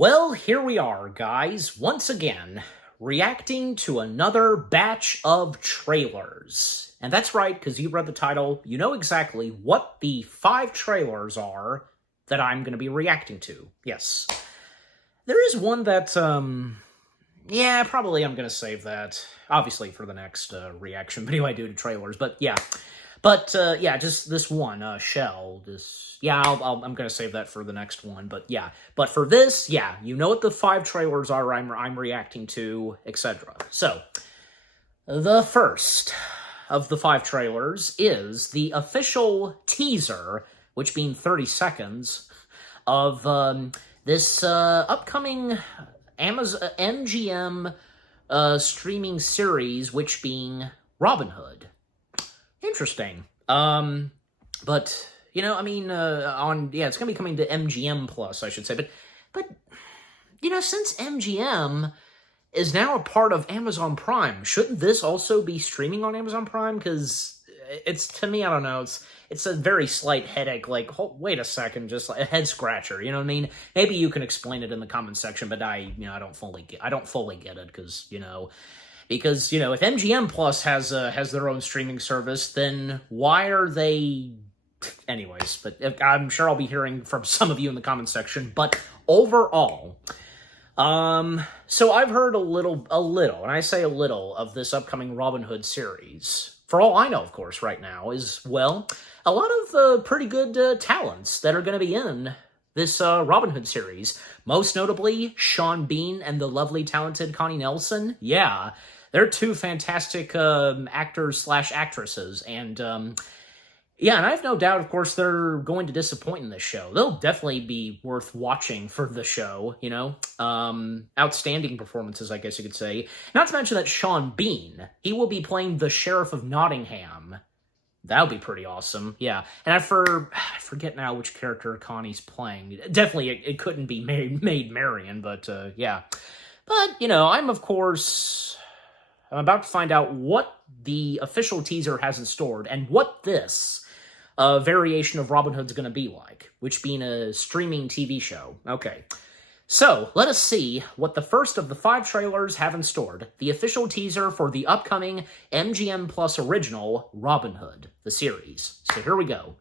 Well, here we are, guys, once again, reacting to another batch of trailers. And that's right, because you read the title, you know exactly what the 5 trailers are that I'm going to be reacting to. Yes. There is one that, yeah, probably I'm going to save that, obviously, for the next reaction video I do to trailers, but yeah. But, yeah, just this one, Shell, I'm gonna save that for the next one, but yeah. But for this, yeah, you know what the 5 trailers are I'm reacting to, etc. So, the first of the 5 trailers is the official teaser, which being 30 seconds, of, this, upcoming Amazon MGM, streaming series, which being Robin Hood. Interesting. But, you know, I mean, it's gonna be coming to MGM Plus, I should say, but, you know, since MGM is now a part of Amazon Prime, shouldn't this also be streaming on Amazon Prime? Because it's, to me, I don't know, it's a very slight headache, like, wait a second, just like a head scratcher, you know what I mean? Maybe you can explain it in the comment section, but I don't fully get it, because, Because, if MGM Plus has their own streaming service, then why are they... Anyways, but I'm sure I'll be hearing from some of you in the comment section. But overall, so I've heard a little, and I say a little, of this upcoming Robin Hood series. For all I know, of course, right now, is, well, a lot of pretty good talents that are going to be in this Robin Hood series. Most notably, Sean Bean and the lovely, talented Connie Nelson. Yeah. They're 2 fantastic actors/actresses, and and I have no doubt, of course, they're going to disappoint in this show. They'll definitely be worth watching for the show, outstanding performances, I guess you could say. Not to mention that Sean Bean, he will be playing the Sheriff of Nottingham. That would be pretty awesome, yeah. And I forget now which character Connie's playing. Definitely, it couldn't be Maid Marian, but yeah. But, I'm about to find out what the official teaser has in store and what this variation of Robin Hood's going to be like, which being a streaming TV show. Okay, so let us see what the first of the 5 trailers have in store. The official teaser for the upcoming MGM Plus original Robin Hood, the series. So here we go.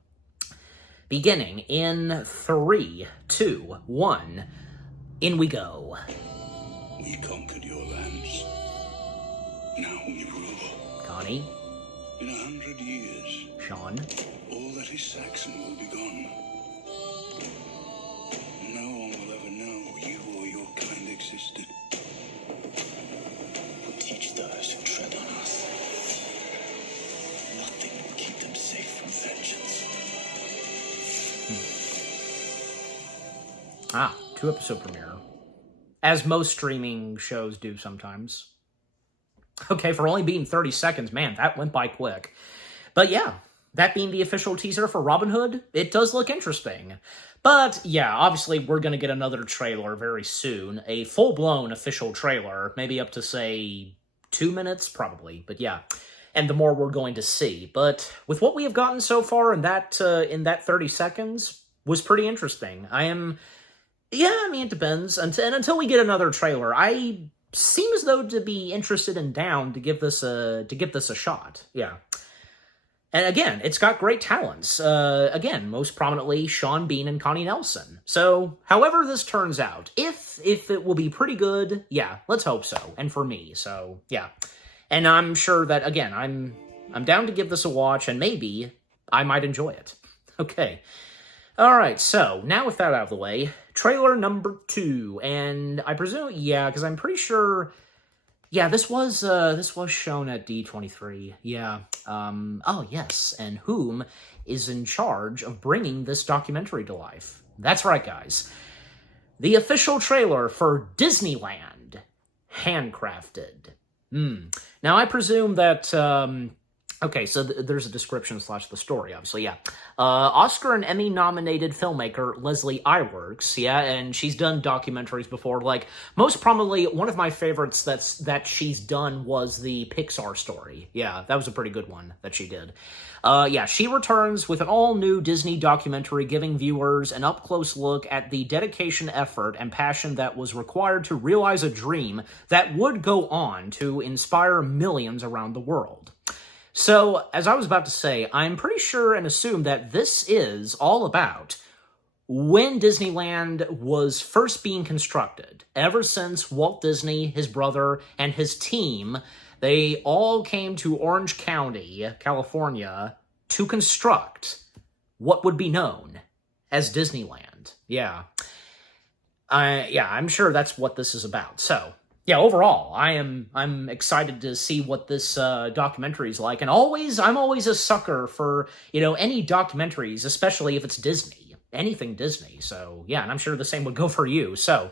Beginning in 3, 2, 1, in we go. We conquered your lands. Now we rule. Connie. In 100 years, Sean. all that is Saxon will be gone. No one will ever know you or your kind existed. Teach those who tread on us. Nothing will keep them safe from vengeance. 2-episode premiere. As most streaming shows do sometimes. Okay, for only being 30 seconds, man, that went by quick. But yeah, that being the official teaser for Robin Hood, it does look interesting. But yeah, obviously we're going to get another trailer very soon. A full-blown official trailer, maybe up to, say, 2 minutes, probably. But yeah, and the more we're going to see. But with what we have gotten so far in that 30 seconds, was pretty interesting. It depends. Until we get another trailer, I seem as though to be interested and down to give this a shot. Yeah. And again, it's got great talents. Again, most prominently, Sean Bean and Connie Nelson. So, however this turns out, if it will be pretty good, yeah, let's hope so. And for me, so, yeah. And I'm sure that, again, I'm down to give this a watch, and maybe I might enjoy it. Okay. Alright, so, now with that out of the way, trailer number 2, and I presume, yeah, because I'm pretty sure, yeah, this was shown at D23, yeah, oh yes, and whom is in charge of bringing this documentary to life? That's right, guys, the official trailer for Disneyland Handcrafted. Now, I presume that, Okay, so there's a description slash the story, obviously, yeah. Oscar and Emmy-nominated filmmaker Leslie Iwerks, yeah, and she's done documentaries before. Like, most prominently, one of my favorites that she's done was the Pixar story. Yeah, that was a pretty good one that she did. Yeah, she returns with an all-new Disney documentary giving viewers an up-close look at the dedication, effort, and passion that was required to realize a dream that would go on to inspire millions around the world. So, as I was about to say, I'm pretty sure and assume that this is all about when Disneyland was first being constructed. Ever since Walt Disney, his brother, and his team, they all came to Orange County, California, to construct what would be known as Disneyland. Yeah. I'm sure that's what this is about. So, yeah, overall, I'm excited to see what this documentary is like, and I'm always a sucker for, any documentaries, especially if it's Disney, anything Disney. So yeah, and I'm sure the same would go for you. So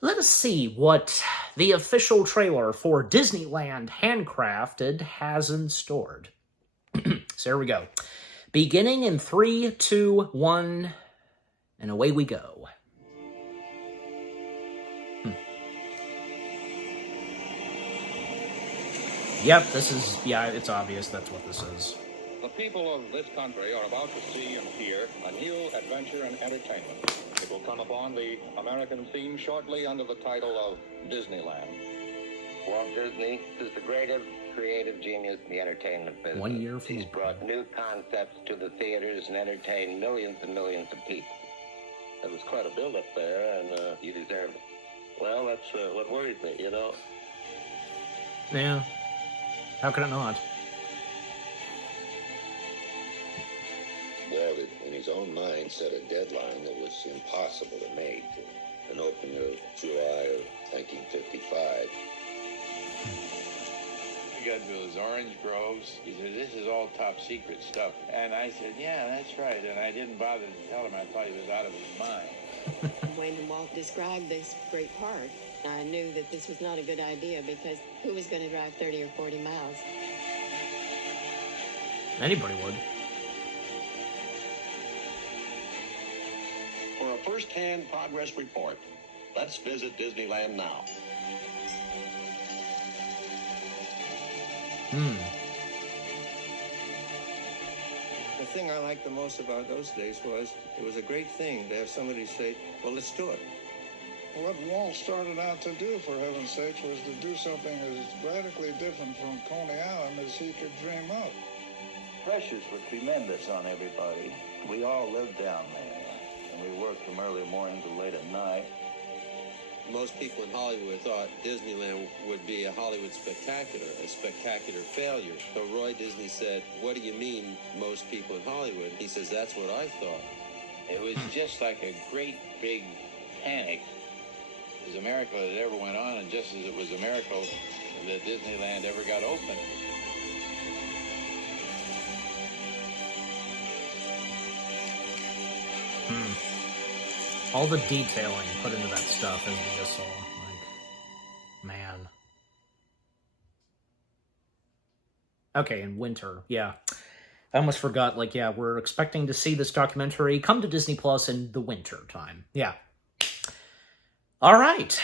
let us see what the official trailer for Disneyland Handcrafted has in store. So here we go. Beginning in 3, 2, 1, and away we go. Yep, it's obvious that's what this is. The people of this country are about to see and hear a new adventure and entertainment. It will come upon the American theme shortly under the title of Disneyland. Walt Disney is the greatest creative genius in the entertainment business. 1 year from He's brought new concepts to the theaters and entertained millions and millions of people. There was quite a build-up there, and You deserve it. well, that's what worried me, Yeah. How could it not? Walt, in his own mind, set a deadline that was impossible to make. An opening of July of 1955. We got those orange groves. He said, this is all top secret stuff. And I said, yeah, that's right. And I didn't bother to tell him. I thought he was out of his mind. When Walt described this great park, I knew that this was not a good idea because who was going to drive 30 or 40 miles? Anybody would. For a first-hand progress report, let's visit Disneyland now. The thing I liked the most about those days was it was a great thing to have somebody say, well, let's do it. What Walt started out to do, for heaven's sakes, was to do something as radically different from Coney Island as he could dream up. Pressures were tremendous on everybody. We all lived down there, and we worked from early morning to late at night. Most people in Hollywood thought Disneyland would be a Hollywood spectacular, a spectacular failure. So Roy Disney said, what do you mean, most people in Hollywood? He says, that's what I thought. It was just like a great big panic. It was a miracle that it ever went on, and just as it was a miracle that Disneyland ever got open. All the detailing put into that stuff, as we just saw. Like, man. Okay, in winter, yeah. I almost forgot, like, yeah, we're expecting to see this documentary come to Disney Plus in the winter time. Yeah. All right.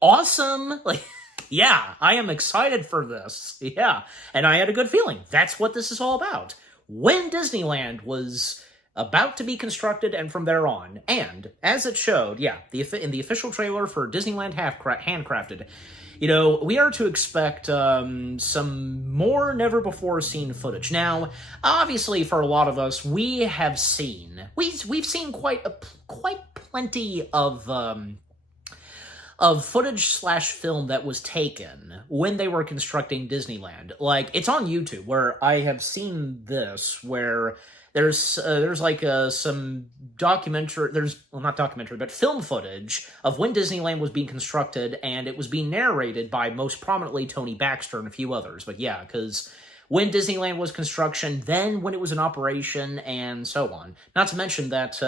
Awesome. Like, yeah, I am excited for this. Yeah. And I had a good feeling. That's what this is all about. When Disneyland was about to be constructed and from there on. And, as it showed, yeah, in the official trailer for Disneyland Handcrafted, we are to expect some more never-before-seen footage. Now, obviously, for a lot of us, we've seen quite plenty of footage slash film that was taken when they were constructing Disneyland. Like, it's on YouTube, where I have seen this, where there's some documentary, not documentary, but film footage of when Disneyland was being constructed, and it was being narrated by most prominently Tony Baxter and a few others. But yeah, because when Disneyland was construction, then when it was in operation, and so on. Not to mention that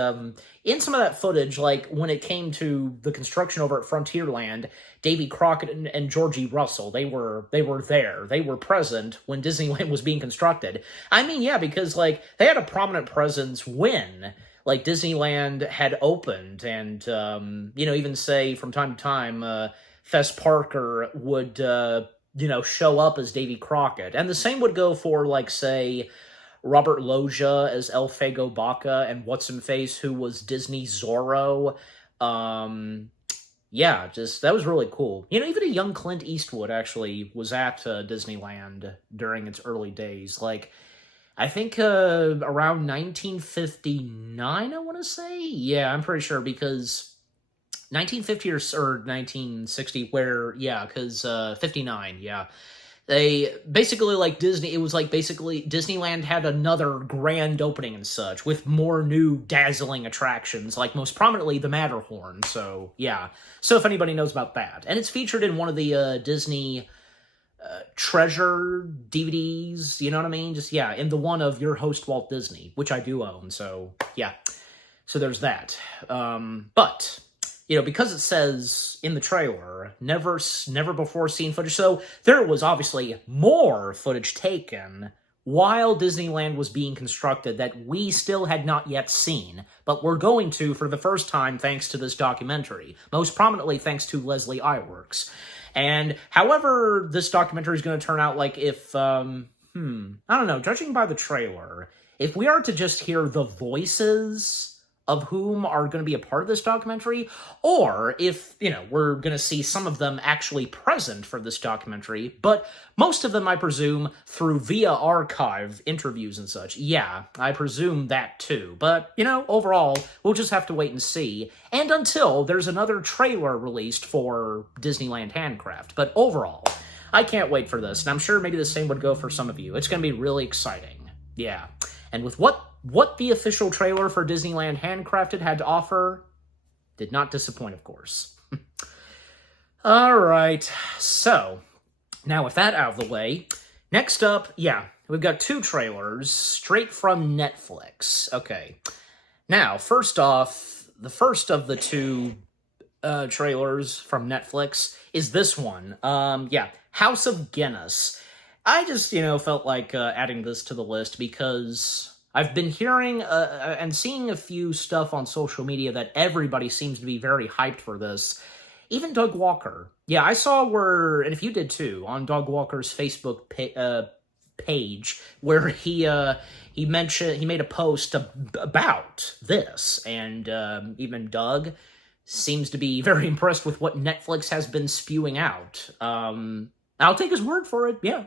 in some of that footage, like when it came to the construction over at Frontierland, Davy Crockett and Georgie Russell, they were there. They were present when Disneyland was being constructed. I mean, yeah, because like they had a prominent presence when like Disneyland had opened, and even say from time to time, Fess Parker would show up as Davy Crockett. And the same would go for, like, say, Robert Loggia as El Fago Baca and What's-Him-Face, who was Disney Zorro. That was really cool. Even a young Clint Eastwood actually was at Disneyland during its early days. Like, I think around 1959, I want to say? Yeah, I'm pretty sure, because 1950 or 1960, because 59, yeah. They basically, like Disney, it was like basically Disneyland had another grand opening and such, with more new dazzling attractions, like most prominently the Matterhorn, so yeah. So if anybody knows about that. And it's featured in one of the Disney treasure DVDs, you know what I mean? Just, yeah, in the one of Your Host Walt Disney, which I do own, so yeah. So there's that. But because it says in the trailer, never before seen footage, so there was obviously more footage taken while Disneyland was being constructed that we still had not yet seen, but we're going to for the first time thanks to this documentary, most prominently thanks to Leslie Iwerks. And however this documentary is going to turn out, like if, I don't know, judging by the trailer, if we are to just hear the voices of whom are going to be a part of this documentary, or if, we're going to see some of them actually present for this documentary, but most of them, I presume, via archive interviews and such. Yeah, I presume that too. But, overall, we'll just have to wait and see, and until there's another trailer released for Disneyland Handcraft. But overall, I can't wait for this, and I'm sure maybe the same would go for some of you. It's going to be really exciting. Yeah. And with what the official trailer for Disneyland Handcrafted had to offer, did not disappoint, of course. All right, so now with that out of the way, next up, we've got two trailers straight from Netflix. Okay, now, first off, the first of the two trailers from Netflix is this one. House of Guinness. I just, felt like adding this to the list because I've been hearing and seeing a few stuff on social media that everybody seems to be very hyped for this. Even Doug Walker. Yeah, I saw and if you did too, on Doug Walker's Facebook page, where he made a post about this, and even Doug seems to be very impressed with what Netflix has been spewing out. I'll take his word for it, yeah.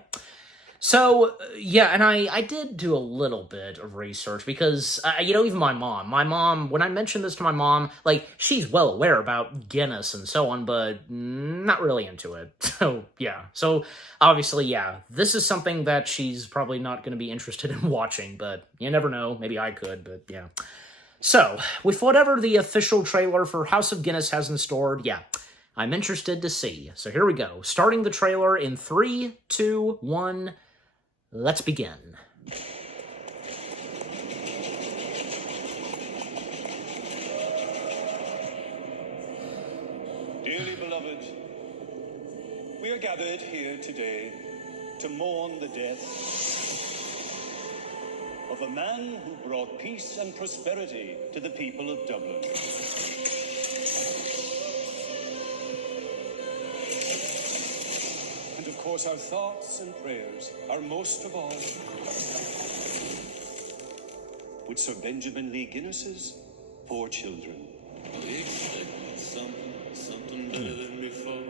So, and I did do a little bit of research because, even my mom, when I mentioned this to my mom, like, she's well aware about Guinness and so on, but not really into it. So, yeah. So, obviously, this is something that she's probably not going to be interested in watching, but you never know. Maybe I could, but yeah. So, with whatever the official trailer for House of Guinness has in store, I'm interested to see. So here we go. Starting the trailer in 3, 2, 1... Let's begin. Dearly beloved, we are gathered here today to mourn the death of a man who brought peace and prosperity to the people of Dublin. And of course, our thoughts and prayers are most of all with Sir Benjamin Lee Guinness's 4 children. We expected something better than before.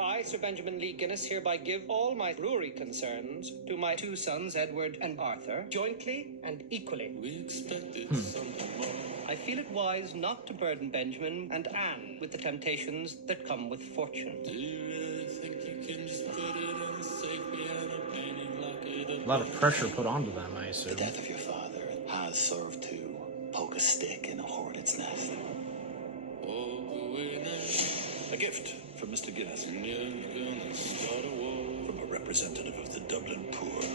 I, Sir Benjamin Lee Guinness, hereby give all my brewery concerns to my 2 sons, Edward and Arthur, jointly and equally. We expected something more. I feel it wise not to burden Benjamin and Anne with the temptations that come with fortune. Do you really think you can just put it in a safe piano painting like it? A lot of pressure put onto them, I assume. The death of your father has served to poke a stick in a hornet's nest. Walk away now. A gift from Mr. Guinness. You're gonna start a war. From a representative of the Dublin poor. The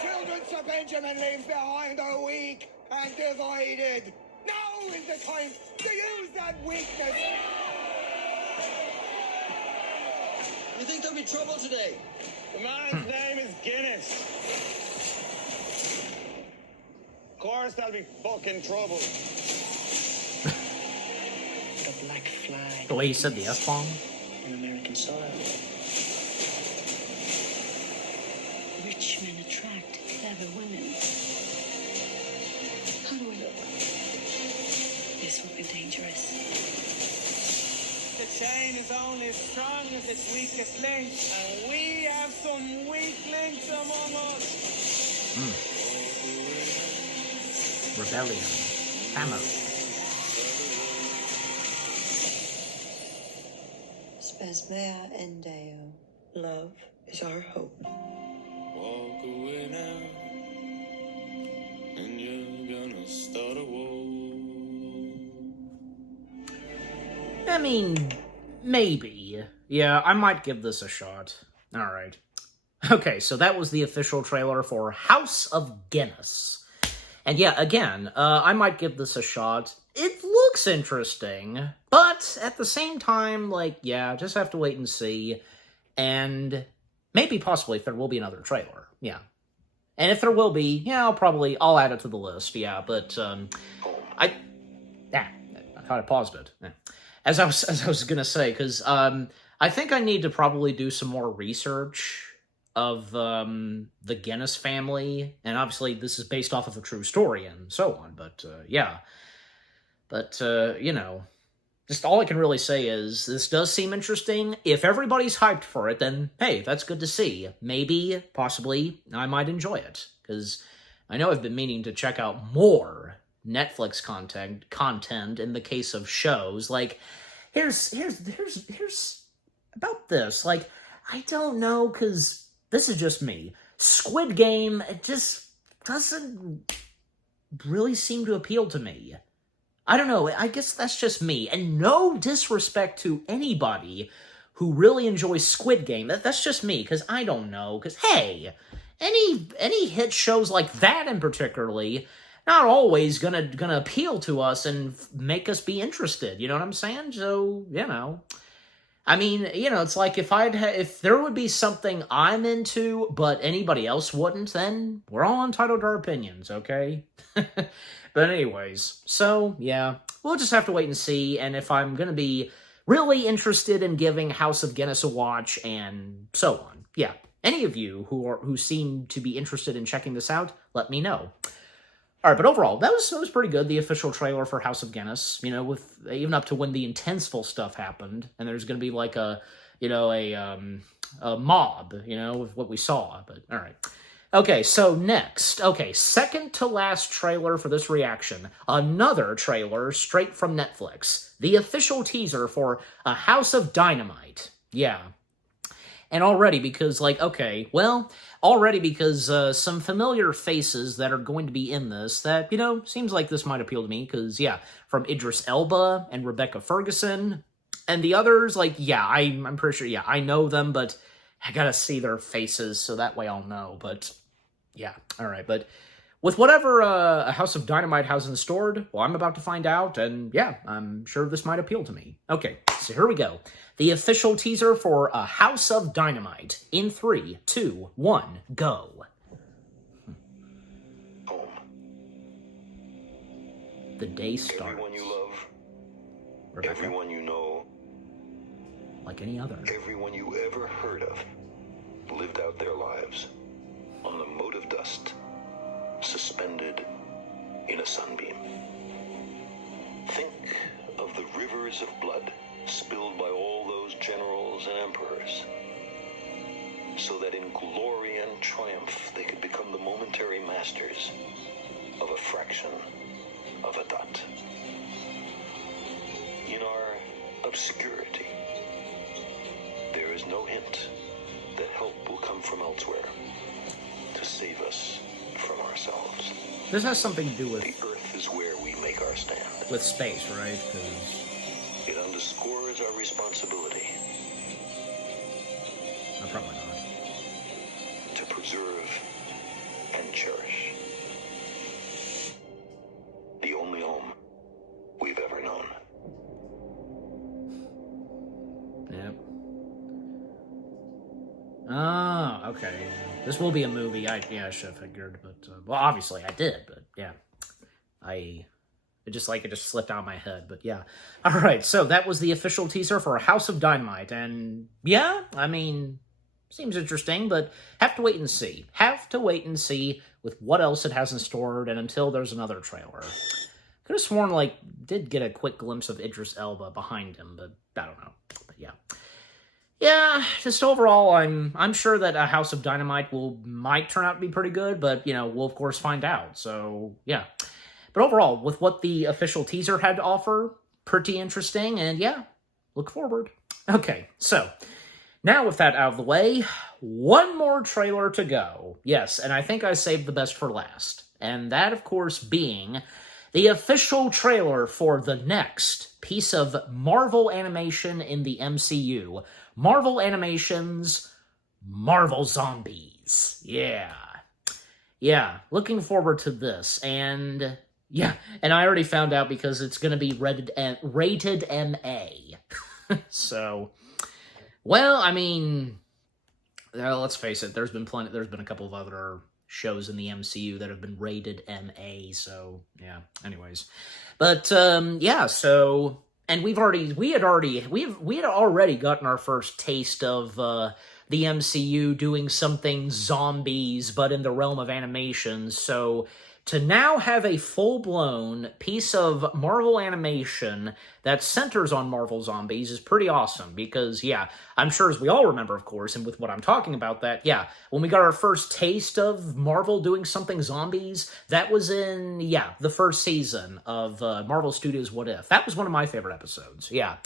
children Sir Benjamin leaves behind are weak and divided. Now is the time to use that weakness. You think there'll be trouble today? The man's name is Guinness. Of course, there'll be fucking trouble. The black flag. The way he said the F-bomb? On American soil. Rich men attract clever women. How do I look? This will be dangerous. The chain is only as strong as its weakest link, and we have some weak links among us. Rebellion. Ammo. Spes mea endeo. Love is our hope. Walk away now, and you're gonna start a war. I mean, maybe. Yeah, I might give this a shot. Alright. Okay, so that was the official trailer for House of Guinness. And yeah, again, I might give this a shot. It looks interesting, but at the same time, like, yeah, just have to wait and see. And maybe possibly if there will be another trailer, yeah. And if there will be, yeah, I'll add it to the list, yeah, but, I thought I paused it. Yeah. As I was gonna say, because, I think I need to probably do some more research of, the Guinness family, and obviously this is based off of a true story and so on, but, yeah. But, you know, just all I can really say is this does seem interesting. If everybody's hyped for it, then, hey, that's good to see. Maybe, possibly, I might enjoy it, because I know I've been meaning to check out more Netflix content in the case of shows. Like, here's about this. Like, I don't know, because this is just me. Squid Game, it just doesn't really seem to appeal to me. I don't know, I guess that's just me. And no disrespect to anybody who really enjoys Squid Game. That's just me, because I don't know. Because, hey, any hit shows like that in particularly, not always gonna appeal to us and make us be interested. You know what I'm saying? So, you know. I mean, you know, it's like if there would be something I'm into, but anybody else wouldn't, then we're all entitled to our opinions, okay? But anyways, so, yeah, we'll just have to wait and see, and if I'm gonna be really interested in giving House of Guinness a watch, and so on. Yeah, any of you who seem to be interested in checking this out, let me know. Alright, but overall, that was pretty good, the official trailer for House of Guinness, you know, with even up to when the intenseful stuff happened, and there's gonna be like a mob, you know, with what we saw, but alright. Okay, so next, second to last trailer for this reaction, another trailer straight from Netflix, the official teaser for A House of Dynamite, yeah. And already because, some familiar faces that are going to be in this that, you know, seems like this might appeal to me, because, yeah, from Idris Elba and Rebecca Ferguson, and the others, like, yeah, I'm pretty sure, yeah, I know them, but I gotta see their faces, so that way I'll know, but, yeah, alright, but with whatever A House of Dynamite has in store, well, I'm about to find out, and yeah, I'm sure this might appeal to me. Okay, so here we go. The official teaser for A House of Dynamite in 3, 2, 1, go. Home. The day starts. Everyone you love. Rebecca. Everyone you know. Like any other. Everyone you ever heard of lived out their lives on a mote of dust, suspended in a sunbeam. Think of the rivers of blood spilled by all those generals and emperors, so that in glory and triumph they could become the momentary masters of a fraction of a dot. In our obscurity, there is no hint that help will come from elsewhere to save us from ourselves. This has something to do with... The Earth is where we make our stand. With space, right? Because it underscores our responsibility probably not. To preserve and cherish. The only home we've ever known. Yep. Oh, okay. This will be a movie. I should have figured, but well, obviously I did, but yeah, it just slipped out of my head, but yeah. All right, so that was the official teaser for House of Dynamite, and yeah, I mean, seems interesting, but have to wait and see. Have to wait and see with what else it has in store, and until there's another trailer. Could have sworn, like, did get a quick glimpse of Idris Elba behind him, but I don't know. But yeah. Yeah, just overall, I'm sure that a House of Dynamite might turn out to be pretty good, but, you know, we'll of course find out, so yeah. But overall, with what the official teaser had to offer, pretty interesting, and yeah, look forward. Okay, so, now with that out of the way, one more trailer to go. Yes, and I think I saved the best for last, and that, of course, being the official trailer for the next piece of Marvel animation in the MCU. Marvel Animation's Marvel Zombies. Yeah. Yeah, looking forward to this. And yeah, and I already found out because it's going to be rated MA. So, well, I mean, let's face it, there's been a couple of other shows in the MCU that have been rated MA, so yeah, anyways. But yeah, so, and we had already gotten our first taste of the MCU doing something zombies, but in the realm of animation, so to now have a full-blown piece of Marvel animation that centers on Marvel Zombies is pretty awesome, because, yeah, I'm sure as we all remember, of course, and with what I'm talking about, that, yeah, when we got our first taste of Marvel doing something zombies, that was in, yeah, the first season of Marvel Studios' What If. That was one of my favorite episodes, yeah.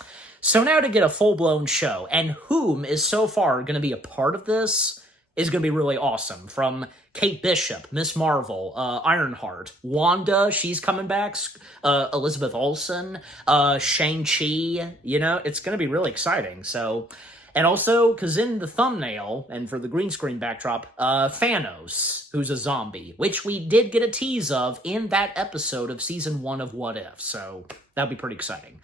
So now to get a full-blown show, and whom is so far going to be a part of this is going to be really awesome. From Kate Bishop, Miss Marvel, Ironheart, Wanda, she's coming back, Elizabeth Olsen, Shang-Chi, you know, it's going to be really exciting. So, and also, because in the thumbnail, and for the green screen backdrop, Thanos, who's a zombie, which we did get a tease of in that episode of Season 1 of What If, so that'll be pretty exciting.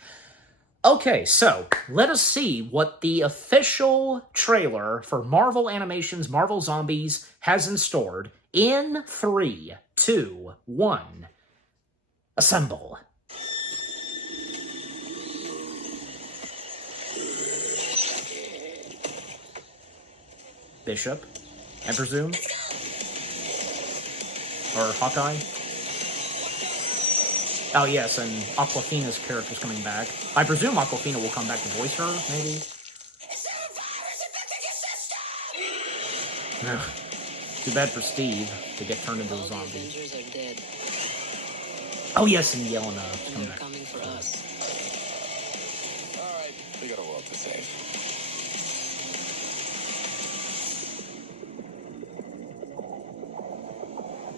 Okay, so let us see what the official trailer for Marvel Animation's Marvel Zombies has in store in 3, 2, 1. Assemble. Bishop, I presume? Or Hawkeye? Oh, yes, and Aquafina's character's coming back. I presume Aquafina will come back to voice her, maybe? Too bad for Steve to get turned into a zombie. Oh, yes, and Yelena coming back. Coming for us. All right, we got a world to save.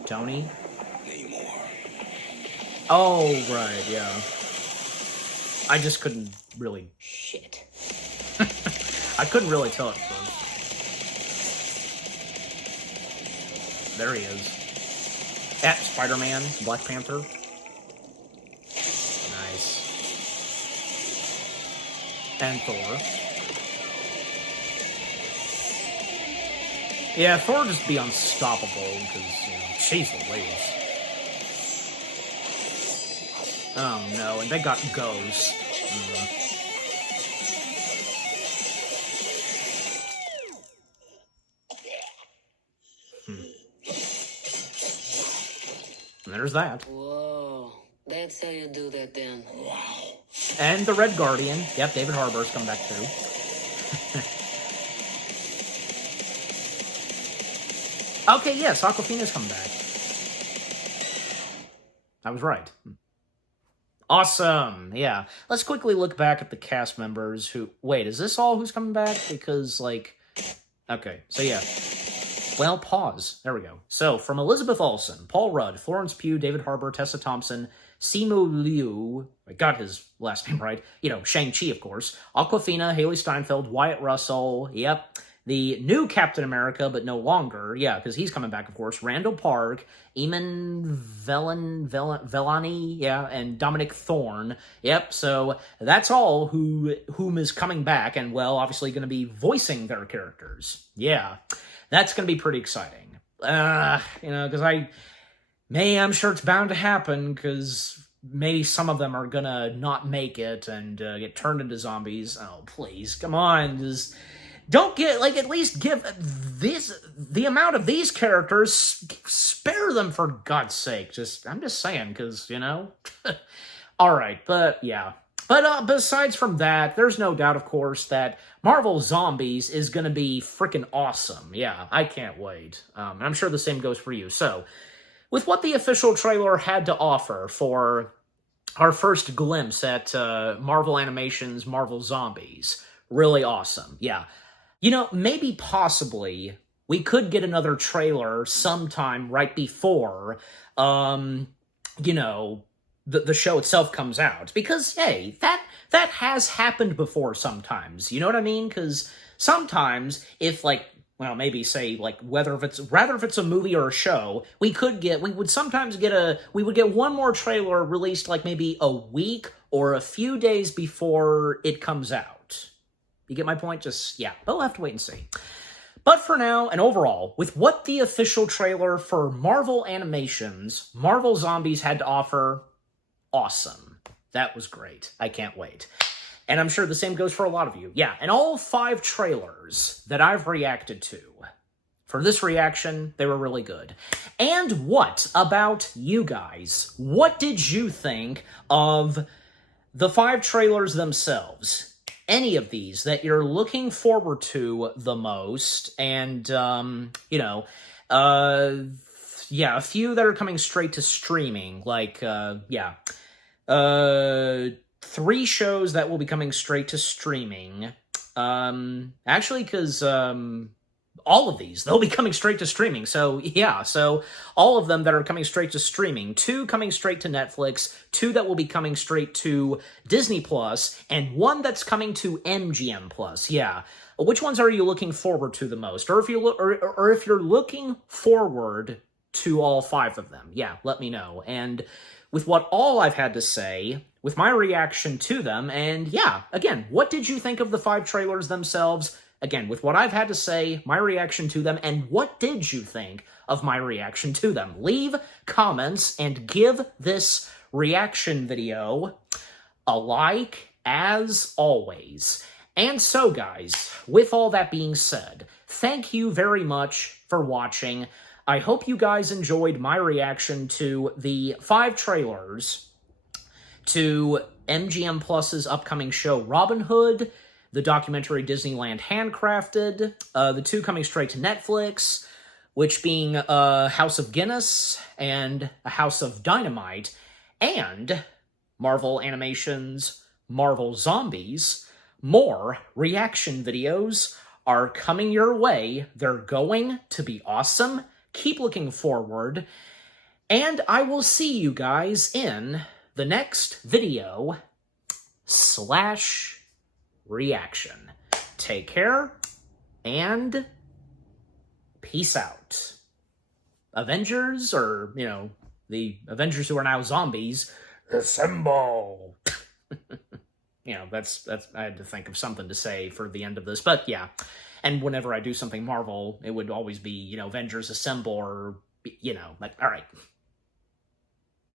Tony? Oh, right, yeah. I just couldn't really... Shit. I couldn't really tell at first. There he is. At Spider-Man, Black Panther. Nice. And Thor. Yeah, Thor just be unstoppable, because, you know, she's the latest. Oh no, and they got Ghost. And there's that. Whoa, that's how you do that then. Wow. And the Red Guardian. Yep, David Harbour's come back too. Okay, yes, Aquafina's come back. I was right. Awesome, yeah. Let's quickly look back at the cast members who... Wait, is this all who's coming back? Because, like... Okay, so yeah. Well, pause. There we go. So, from Elizabeth Olsen, Paul Rudd, Florence Pugh, David Harbour, Tessa Thompson, Simu Liu, I got his last name right, you know, Shang-Chi, of course, Awkwafina, Haley Steinfeld, Wyatt Russell, yep, the new Captain America, but no longer. Yeah, because he's coming back, of course. Randall Park, Eamon Vellani, yeah, and Dominic Thorne. Yep, so that's all whom is coming back, and, well, obviously going to be voicing their characters. Yeah, that's going to be pretty exciting. Because I'm sure it's bound to happen, because maybe some of them are gonna not make it and get turned into zombies. Oh, please, come on, just don't get, at least give the amount of these characters, spare them for God's sake. I'm just saying, because, Alright, but yeah. But besides from that, there's no doubt, of course, that Marvel Zombies is gonna be freaking awesome. Yeah, I can't wait. And I'm sure the same goes for you. So, with what the official trailer had to offer for our first glimpse at Marvel Animation's Marvel Zombies, really awesome. Yeah. Maybe possibly we could get another trailer sometime right before, the show itself comes out. Because, hey, that has happened before sometimes. You know what I mean? Because sometimes, if, maybe say, whether if it's a movie or a show, we would get one more trailer released, maybe a week or a few days before it comes out. You get my point? But we'll have to wait and see. But for now, and overall, with what the official trailer for Marvel Animation's Marvel Zombies had to offer, awesome. That was great. I can't wait. And I'm sure the same goes for a lot of you. Yeah, and all 5 trailers that I've reacted to, for this reaction, they were really good. And what about you guys? What did you think of the 5 trailers themselves? Any of these that you're looking forward to the most, and, a few that are coming straight to streaming, 3 shows that will be coming straight to streaming. Actually, because all of these, they'll be coming straight to streaming. So, yeah, so all of them that are coming straight to streaming. 2 coming straight to Netflix, 2 that will be coming straight to Disney Plus, and 1 that's coming to MGM Plus. Yeah. Which ones are you looking forward to the most? Or if you're looking forward to all 5 of them, yeah, let me know. And with what all I've had to say, with my reaction to them, and yeah, again, what did you think of the 5 trailers themselves? Again, with what I've had to say, my reaction to them, and what did you think of my reaction to them? Leave comments and give this reaction video a like, as always. And so, guys, with all that being said, thank you very much for watching. I hope you guys enjoyed my reaction to the 5 trailers to MGM Plus's upcoming show Robin Hood, the documentary Disneyland Handcrafted, the 2 coming straight to Netflix, which being House of Guinness and A House of Dynamite, and Marvel Animation's Marvel Zombies. More reaction videos are coming your way. They're going to be awesome. Keep looking forward, and I will see you guys in the next video / reaction. Take care, and peace out. Avengers, or, the Avengers who are now zombies, assemble! That's I had to think of something to say for the end of this, but yeah. And whenever I do something Marvel, it would always be, Avengers Assemble, or, all right.